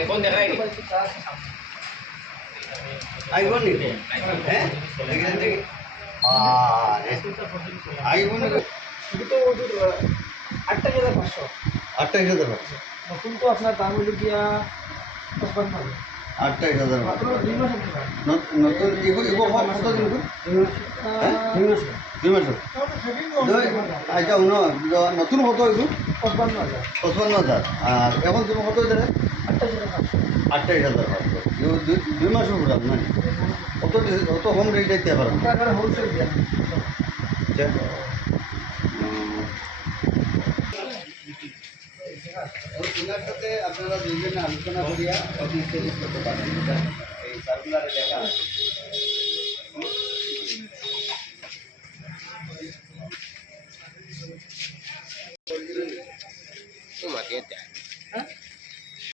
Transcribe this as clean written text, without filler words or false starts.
iPhone দেখাই নি iPhone নি হ্যাঁ iPhone তো 28,500 28,500 নতুন তো আপনার দাম হলো গিয়া 55,000 28,000 মাত্র 2 মাস আপনার নতুন ইগো কত দিন হ্যাঁ 2 মাস আচ্ছা শুনো নতুন কত এগুলো 55,000 55,000 আর এখন তুমি কত দেবে 28,500 28,500 দুই মাস ঘুরাম না অত কম রেট দিতে পারো টাকার হোলসেল দেয়া ওনার সাথে আপনারা দুইজনে আলোচনা করিয়া করতে পারেন এই সার্কুলারে লেখা আছে